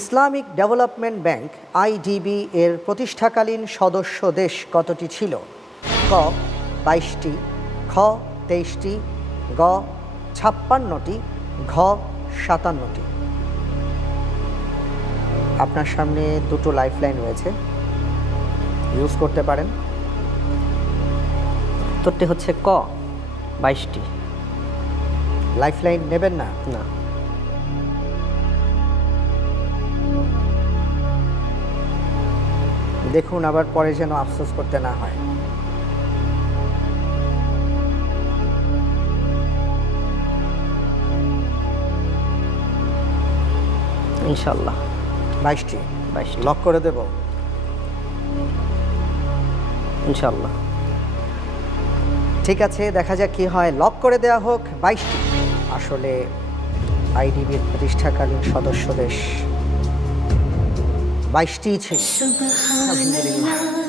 Islamic development bank IDB এর প্রতিষ্ঠাকালীন সদস্য দেশ কতটি ছিল? ক 22টি, খ 23টি, গ 56টি, ঘ 57টি। আপনার সামনে দুটো লাইফলাইন রয়েছে, ইউজ করতে পারেন। উত্তরটি হচ্ছে ক 22টি। লাইফলাইন নেবেন না? না। দেখুন আবার পরে যেন আফসোস করতে না হয়। ইনশাল্লাহ 22টি 22টি। লক করে দেব? ইনশাল্লাহ। ঠিক আছে, দেখা যাক কি হয়। লক করে দেওয়া হোক 22টি। আসলে আইডিবির প্রতিষ্ঠাকালীন সদস্য দেশ 22টিই ছিল। আলহামদুলিল্লাহ।